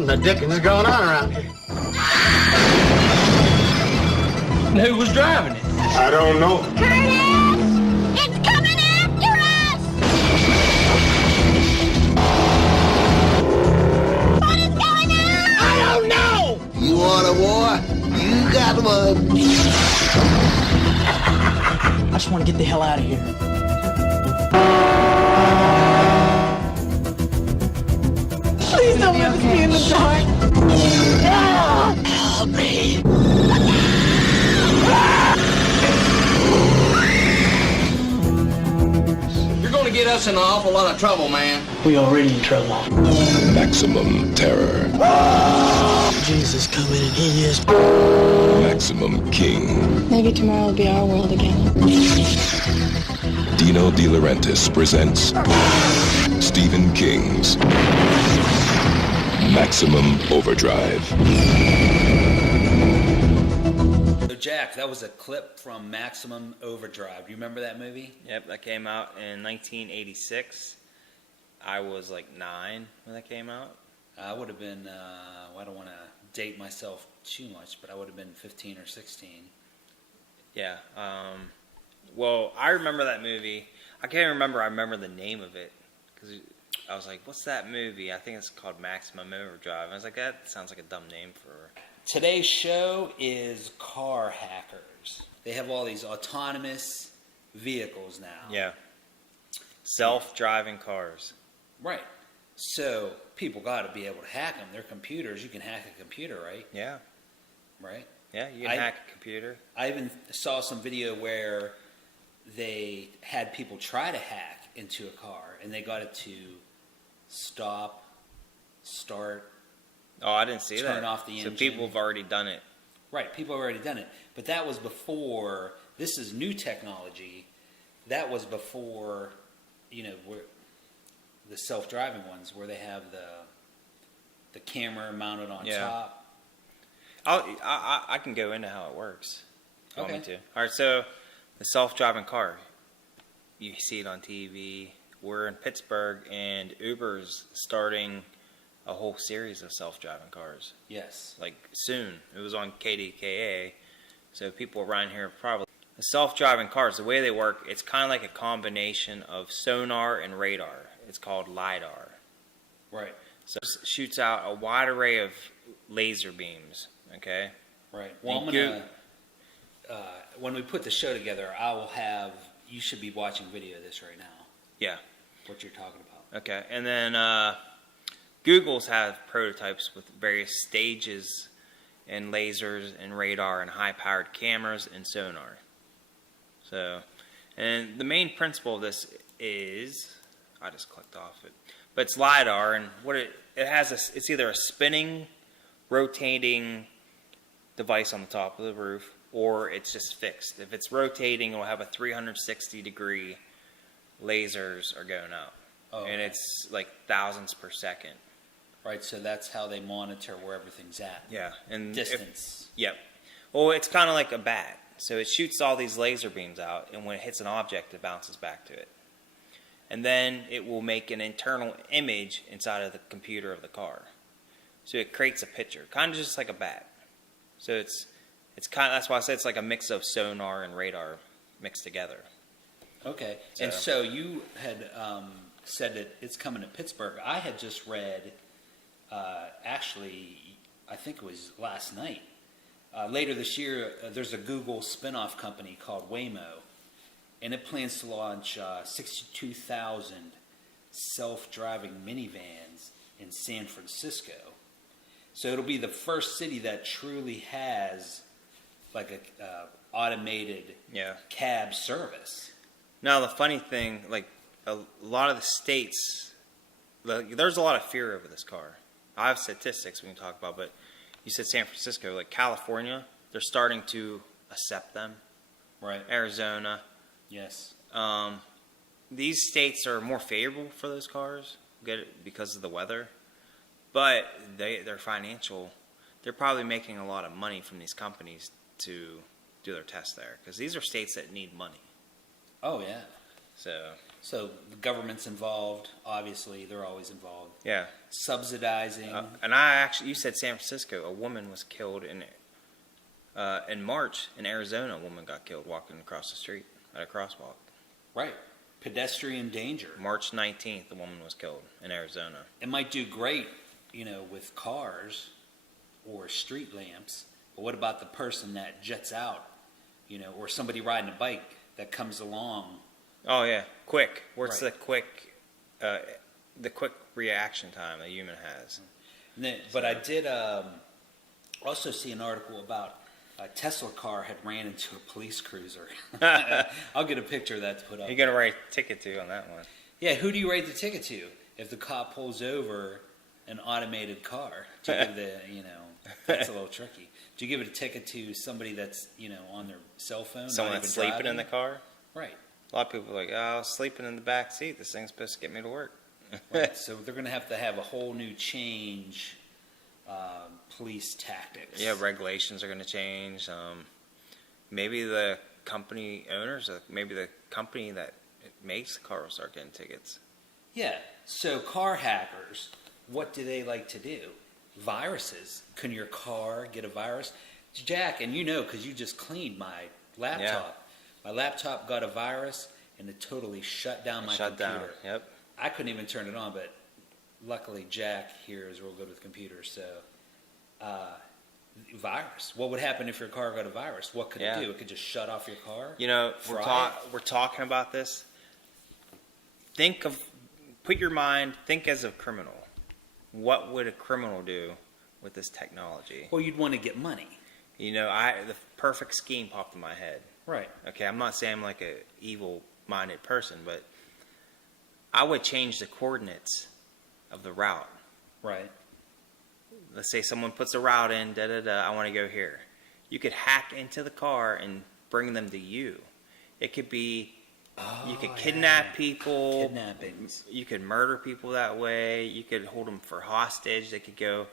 What in the dickens is going on around here? And who was driving it? I don't know. Curtis! It's coming after us! What is going on? I don't know! You want a war? You got one. I just want to get the hell out of here. Please don't let us be in the dark. Help me. You're going to get us in an awful lot of trouble, man. We already in trouble. Maximum terror. Jesus coming and he is. Maximum King. Maybe tomorrow will be our world again. Dino De Laurentiis presents Stephen King's Maximum Overdrive. So Jack, that was a clip from Maximum Overdrive. Do you remember that movie? Yep, that came out in 1986. I was like 9 when that came out. I would have been, I don't want to date myself too much, but I would have been 15 or 16. Yeah. Well, I remember that movie. I remember the name of it. Because I was like, what's that movie? I think it's called Maximum Overdrive. And I was like, that sounds like a dumb name for... Today's show is car hackers. They have all these autonomous vehicles now. Yeah. Self-driving cars. Right. So people got to be able to hack them. They're computers. You can hack a computer, right? Yeah. Right? Yeah, you can hack a computer. I even saw some video where they had people try to hack into a car, and they got it to stop, start. Oh, I didn't see that. Turn off the engine. So people have already done it. Right, people have already done it. But that was before, this is new technology. That was before, the self-driving ones where they have the camera mounted on top. I can go into how it works. If you want me Okay. to. All right, so the self-driving car. You see it on TV. We're in Pittsburgh, and Uber's starting a whole series of self-driving cars. Yes. Like soon. It was on KDKA, so people around here probably. The self-driving cars, the way they work, it's kind of like a combination of sonar and radar. It's called LiDAR. Right. So it shoots out a wide array of laser beams, okay? Right. Well, I'm going to, when we put the show together, I will have, you should be watching video of this right now. Yeah. What you're talking about. Okay, and then Google's have prototypes with various stages and lasers and radar and high-powered cameras and sonar. So, and the main principle of this is, I just clicked off it, but it's LiDAR, and what it has, it's either a spinning, rotating device on the top of the roof, or it's just fixed. If it's rotating, it'll have a 360-degree lasers are going out. Oh, okay. And it's like thousands per second. Right, so that's how they monitor where everything's at. Yeah. And distance. Yep. Well, it's kind of like a bat. So it shoots all these laser beams out, and when it hits an object, it bounces back to it. And then it will make an internal image inside of the computer of the car. So it creates a picture, kind of just like a bat. So it's kind of, that's why I said it's like a mix of sonar and radar mixed together. Okay. And so you had said that it's coming to Pittsburgh. I had just read, actually, I think it was last night. Later this year, there's a Google spin-off company called Waymo, and it plans to launch 62,000 self-driving minivans in San Francisco. So it'll be the first city that truly has like a automated cab service. Now the funny thing, like a lot of the states, there's a lot of fear over this car. I have statistics we can talk about, but you said San Francisco, like California, they're starting to accept them. Right. Arizona. Yes. These states are more favorable for those cars because of the weather, but they're financial. They're probably making a lot of money from these companies to do their tests there because these are states that need money. Oh, yeah. So the government's involved. Obviously, they're always involved. Yeah. Subsidizing. And you said San Francisco. A woman was killed in March in Arizona. A woman got killed walking across the street at a crosswalk. Right. Pedestrian danger. March 19th, a woman was killed in Arizona. It might do great, with cars or street lamps. But what about the person that jets out, or somebody riding a bike that comes along? Oh yeah, quick. What's Right. the quick reaction time a human has? But I did also see an article about a Tesla car had ran into a police cruiser. I'll get a picture of that to put up. You're gonna write a ticket to on that one. Yeah, who do you write the ticket to if the cop pulls over an automated car? Do you give that's a little tricky. Do you give a ticket to somebody that's on their cell phone? Someone not that's even sleeping in driving? the car. Right. A lot of people are like, I was sleeping in the back seat. This thing's supposed to get me to work. Right. So they're going to have a whole new change, police tactics. Yeah, regulations are going to change. Maybe the company owners, maybe the company that makes the car will start getting tickets. Yeah. So car hackers, what do they like to do? Viruses. Can your car get a virus? Jack, and because you just cleaned my laptop. Yeah. My laptop got a virus, and it totally shut down my Shut computer. down. Yep. I couldn't even turn it on, but luckily Jack here is real good with computers. So, virus. What would happen if your car got a virus? What could it do? It could just shut off your car? We're talking about this. Put your mind, think as a criminal. What would a criminal do with this technology? Well, you'd want to get money. The perfect scheme popped in my head. Right. Okay, I'm not saying I'm like a evil-minded person, but I would change the coordinates of the route. Right. Let's say someone puts a route in, I want to go here. You could hack into the car and bring them to you. It could be, you could kidnap people. Kidnappings. You could murder people that way. You could hold them for hostage. They could go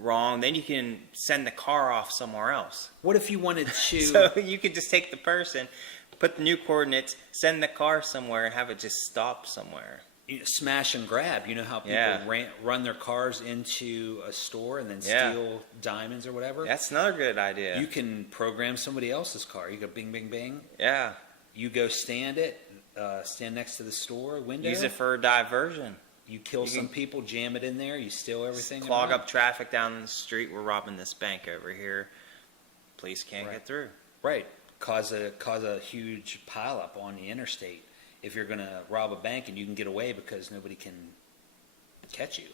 wrong. Then you can send the car off somewhere else. What if you wanted to... So you could just take the person, put the new coordinates, send the car somewhere, and have it just stop somewhere. Smash and grab. You know how people run their cars into a store and then steal diamonds or whatever? That's another good idea. You can program somebody else's car. You go bing, bing, bing. Yeah. You go stand next to the store window. Use it for a diversion. You kill some people, jam it in there, you steal everything. Clog up traffic down the street. We're robbing this bank over here. Police can't get through. Right. Cause a huge pileup on the interstate. If you're going to rob a bank and you can get away because nobody can catch you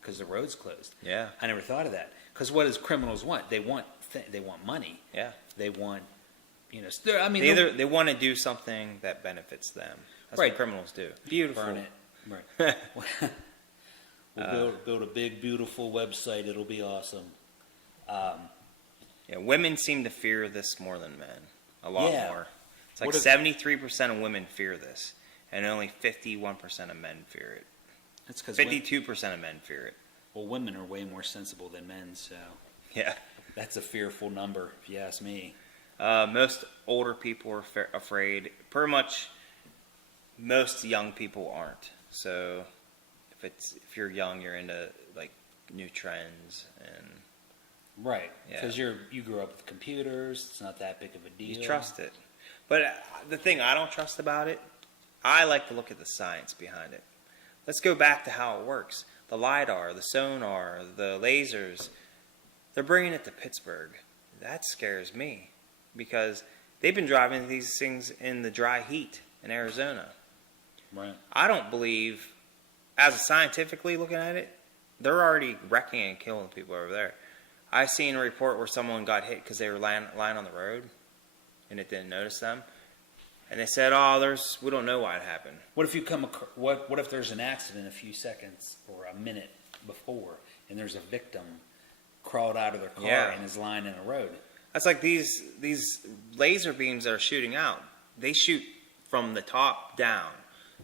because the road's closed. Yeah. I never thought of that. Because what does criminals want? They want money. Yeah. They want, they want to do something that benefits them. That's what criminals do. Beautiful. Burn it. Right. We'll build a big, beautiful website. It'll be awesome. Women seem to fear this more than men. A lot more. It's like 73% of women fear this, and only 51% of men fear it. That's because 52% of men fear it. Well, women are way more sensible than men, so yeah, that's a fearful number, if you ask me. Most older people are afraid. Pretty much, most young people aren't. So, if you're young, you're into like new trends and right, because you grew up with computers. It's not that big of a deal. You trust it. But the thing I don't trust about it, I like to look at the science behind it. Let's go back to how it works. The LiDAR, the sonar, the lasers, they're bringing it to Pittsburgh. That scares me because they've been driving these things in the dry heat in Arizona. Right. I don't believe, as scientifically looking at it, they're already wrecking and killing people over there. I seen a report where someone got hit because they were lying on the road. And it didn't notice them, and they said, we don't know why it happened. What if what if there's an accident a few seconds or a minute before, and there's a victim crawled out of their car and is lying in a road? That's like these laser beams that are shooting out. They shoot from the top down,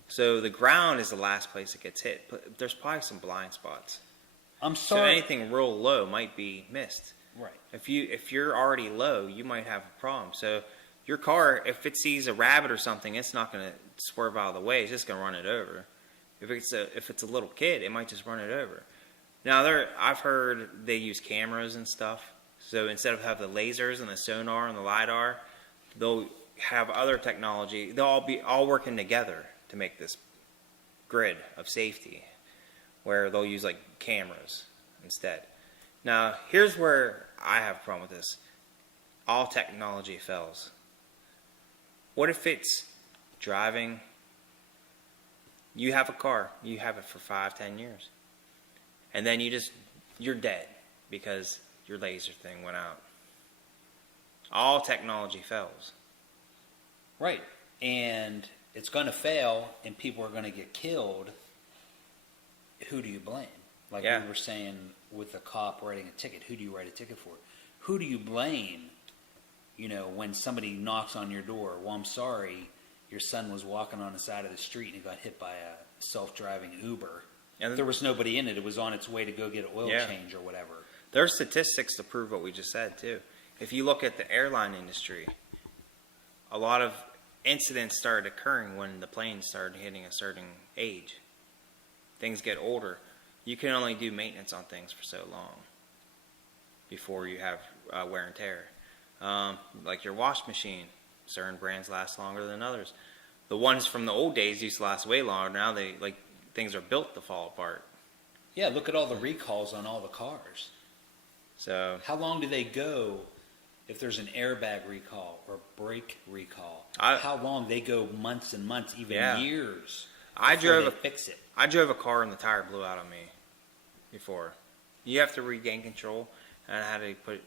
so the ground is the last place it gets hit. But there's probably some blind spots. I'm sorry. So anything real low might be missed. Right. If you're already low, you might have a problem. So Your car, if it sees a rabbit or something, it's not going to swerve out of the way. It's just going to run it over. If it's a little kid, it might just run it over. Now, I've heard they use cameras and stuff. So instead of having the lasers and the sonar and the LiDAR, they'll have other technology. They'll all be working together to make this grid of safety, where they'll use like cameras instead. Now, here's where I have a problem with this. All technology fails. What if it's driving? You have a car. You have it for 5-10 years. And then you're dead because your laser thing went out. All technology fails. Right. And it's going to fail and people are going to get killed. Who do you blame? Like we were saying with the cop writing a ticket, who do you write a ticket for? Who do you blame? When somebody knocks on your door, well, I'm sorry, your son was walking on the side of the street and he got hit by a self-driving Uber. And there was nobody in it. It was on its way to go get an oil change or whatever. There's statistics to prove what we just said, too. If you look at the airline industry, a lot of incidents started occurring when the planes started hitting a certain age. Things get older. You can only do maintenance on things for so long before you have wear and tear. Like your wash machine, certain brands last longer than others. The ones from the old days used to last way longer. Now things are built to fall apart. Yeah, look at all the recalls on all the cars. So how long do they go if there's an airbag recall or brake recall? How long? They go months and months, even years. Before they fix it. I drove a car and the tire blew out on me before. You have to regain control, and I had to put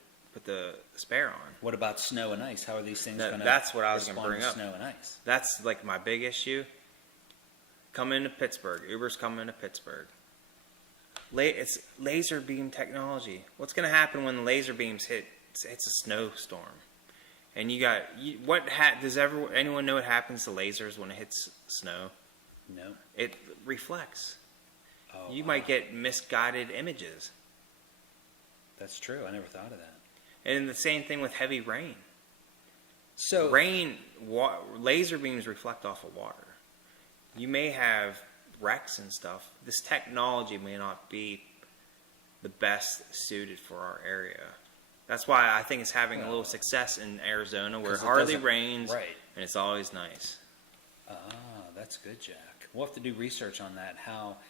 the spare on. What about snow and ice? How are these things going to That's what I was going to bring up. Snow and ice. That's like my big issue. Coming to Pittsburgh. Uber's coming to Pittsburgh. It's laser beam technology. What's going to happen when the laser beams hit? It's a snowstorm. And does anyone know what happens to lasers when it hits snow? No. It reflects. Oh, you might get misguided images. That's true. I never thought of that. And the same thing with heavy rain. So laser beams reflect off of water. You may have wrecks and stuff. This technology may not be the best suited for our area. That's why I think it's having a little success in Arizona, where it hardly rains, and it's always nice. Ah, that's good, Jack. We'll have to do research on that.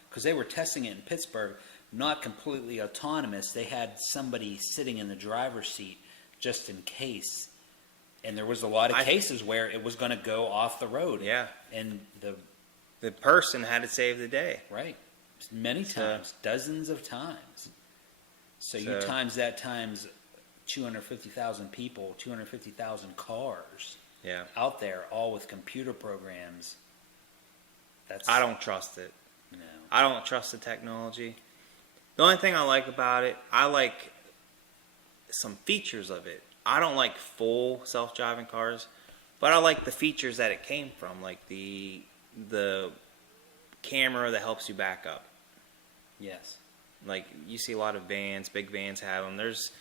Because they were testing it in Pittsburgh, not completely autonomous. They had somebody sitting in the driver's seat just in case. And there was a lot of cases where it was going to go off the road. Yeah. And the person had to save the day. Right. Many times. Dozens of times. So you times that times 250,000 people, 250,000 cars out there, all with computer programs. I don't trust it. No. I don't trust the technology. The only thing I like about it, I like some features of it. I don't like full self-driving cars, but I like the features that it came from, like the camera that helps you back up. Yes. Like you see a lot of vans, big vans have them. There's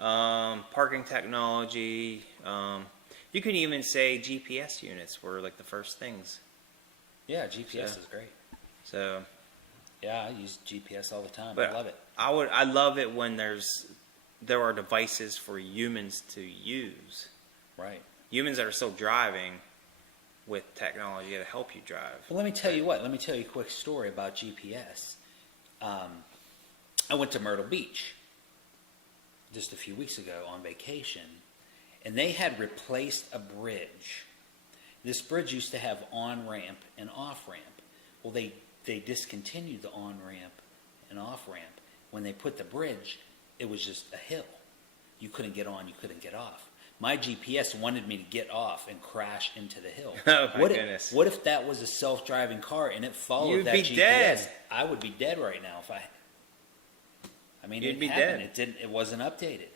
parking technology. You can even say GPS units were like the first things. Yeah, GPS is great. So. Yeah, I use GPS all the time. But I love it. I love it when there are devices for humans to use. Right. Humans that are still driving with technology to help you drive. Well, let me tell you what. Let me tell you a quick story about GPS. I went to Myrtle Beach just a few weeks ago on vacation, and they had replaced a bridge. This bridge used to have on-ramp and off-ramp. Well, they discontinued the on-ramp and off-ramp. When they put the bridge, it was just a hill. You couldn't get on, you couldn't get off. My GPS wanted me to get off and crash into the hill. Oh, my goodness. What if that was a self-driving car and it followed that GPS? You'd be dead. I would be dead right now if You'd be happened. dead. It wasn't updated.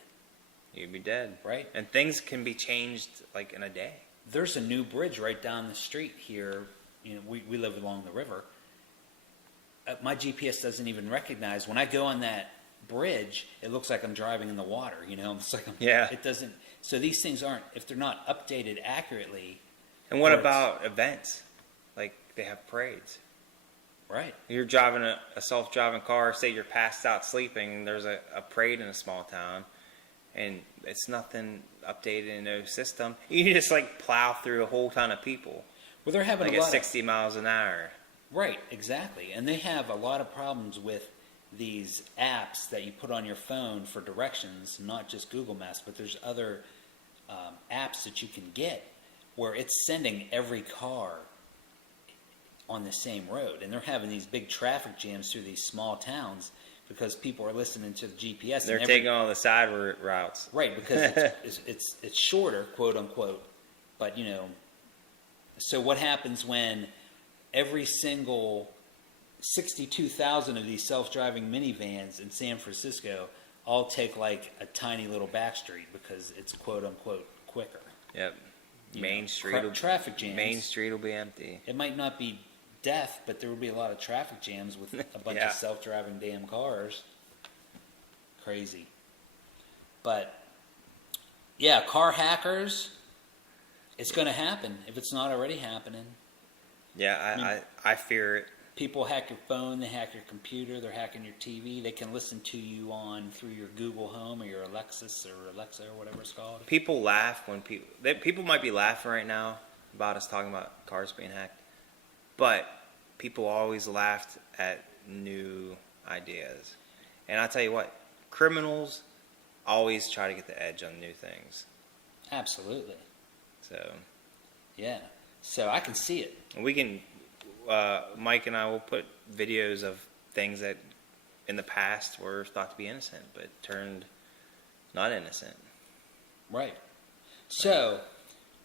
You'd be dead. Right. And things can be changed like in a day. There's a new bridge right down the street here. We live along the river. My GPS doesn't even recognize when I go on that bridge, it looks like I'm driving in the water. It's like Yeah. It doesn't. So these things aren't, if they're not updated accurately. And what about events? Like they have parades. Right. You're driving a self-driving car. Say you're passed out sleeping. And there's a parade in a small town, and it's nothing updated in no system. You just like plow through a whole ton of people. Well, they're having like a lot at 60 miles an hour. Right, exactly. And they have a lot of problems with these apps that you put on your phone for directions, not just Google Maps, but there's other apps that you can get where it's sending every car on the same road. And they're having these big traffic jams through these small towns because people are listening to the GPS. They're taking all the side routes. Right, because it's shorter, quote unquote. But, so what happens when every single 62,000 of these self-driving minivans in San Francisco all take like a tiny little back street because it's quote unquote quicker? Yep. Main Street traffic jams. Main Street will be empty. It might not be death, but there will be a lot of traffic jams with a bunch Yeah. of self-driving damn cars. Crazy. But yeah, car hackers. It's going to happen if it's not already happening. Yeah, I fear it. People hack your phone, they hack your computer, they're hacking your TV. They can listen to you through your Google Home or your Alexis or Alexa or whatever it's called. People laugh when people might be laughing right now about us talking about cars being hacked, but people always laughed at new ideas. And I tell you what, criminals always try to get the edge on new things. Absolutely. So yeah, so I can see it. we can. Mike and I will put videos of things that in the past were thought to be innocent, but turned not innocent. Right. So,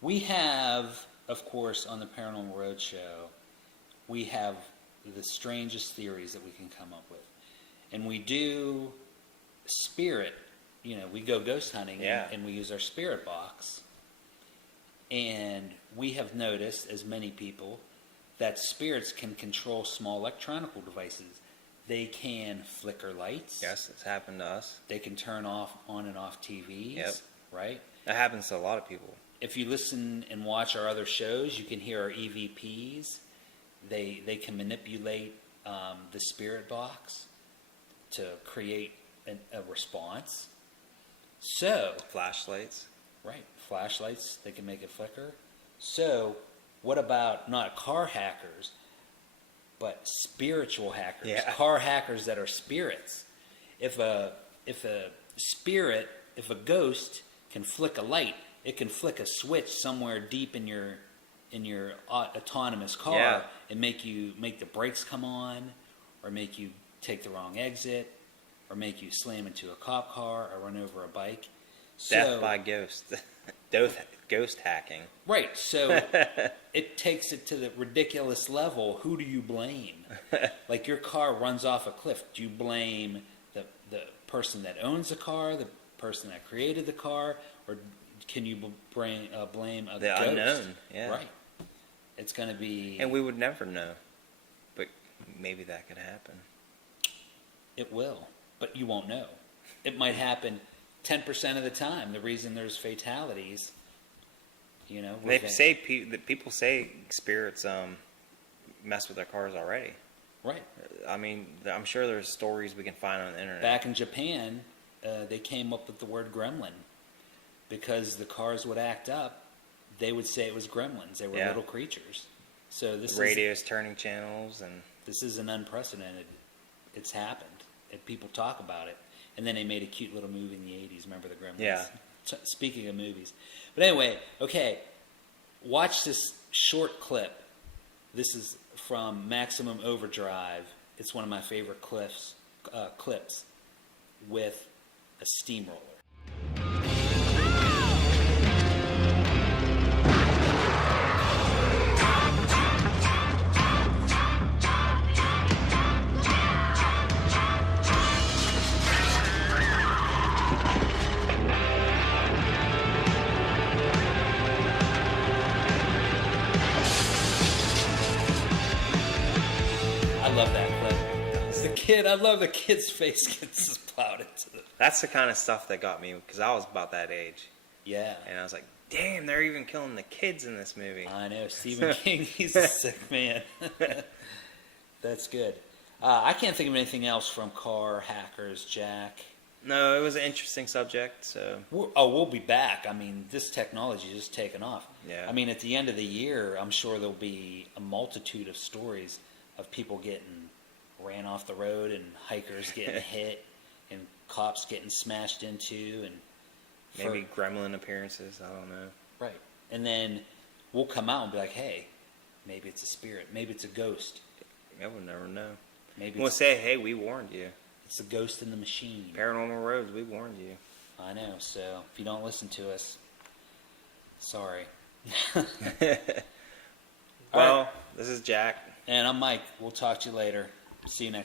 we have, of course, on the Paranormal Roadshow, we have the strangest theories that we can come up with. And we do spirit, we go ghost hunting and we use our spirit box. And we have noticed, as many people, that spirits can control small electronic devices. They can flicker lights. Yes, it's happened to us. They can turn on and off TVs. Yep. Right? That happens to a lot of people. If you listen and watch our other shows, you can hear our EVPs. They can manipulate the spirit box to create a response. So Flashlights. right, flashlights, they can make it flicker. So what about not car hackers, but spiritual hackers? Yeah. Car hackers that are spirits. If a ghost can flick a light, it can flick a switch somewhere deep in your autonomous car and make the brakes come on, or make you take the wrong exit, or make you slam into a cop car or run over a bike. Death by ghost. Ghost hacking. Right, so it takes it to the ridiculous level. Who do you blame? Like your car runs off a cliff. Do you blame the person that owns the car, the person that created the car, or can you blame a The ghost? unknown, yeah. Right. It's going to be... And we would never know. But maybe that could happen. It will, but you won't know. It might happen 10% of the time. The reason there's fatalities, People say spirits mess with their cars already. Right. I mean, I'm sure there's stories we can find on the internet. Back in Japan, they came up with the word gremlin because the cars would act up. They would say it was gremlins. They were little creatures. So this radio's turning channels, and this isn't unprecedented. It's happened, and people talk about it. And then they made a cute little movie in the 80s. Remember the Gremlins? Yeah. Speaking of movies. But anyway, okay, watch this short clip. This is from Maximum Overdrive. It's one of my favorite clips with a steamroller. I love that clip. I love the kid's face gets plowed into the. That's the kind of stuff that got me because I was about that age, Yeah. and I was like, "Damn, they're even killing the kids in this movie." I know Stephen King. He's a sick man. That's good. I can't think of anything else from Car Hackers, Jack. No, it was an interesting subject. So We'll be back. I mean, this technology is just taken off. Yeah. I mean, at the end of the year, I'm sure there'll be a multitude of stories of people getting ran off the road and hikers getting hit and cops getting smashed into and maybe gremlin appearances. I don't know. Right. And then we'll come out and be like, hey, maybe it's a spirit. Maybe it's a ghost. I would never know. Maybe We'll say, hey, we warned you. it's a ghost in the machine. Paranormal Roads, we warned you. I know. So if you don't listen to us, sorry. Well, right. this is Jack. And I'm Mike. We'll talk to you later. See you next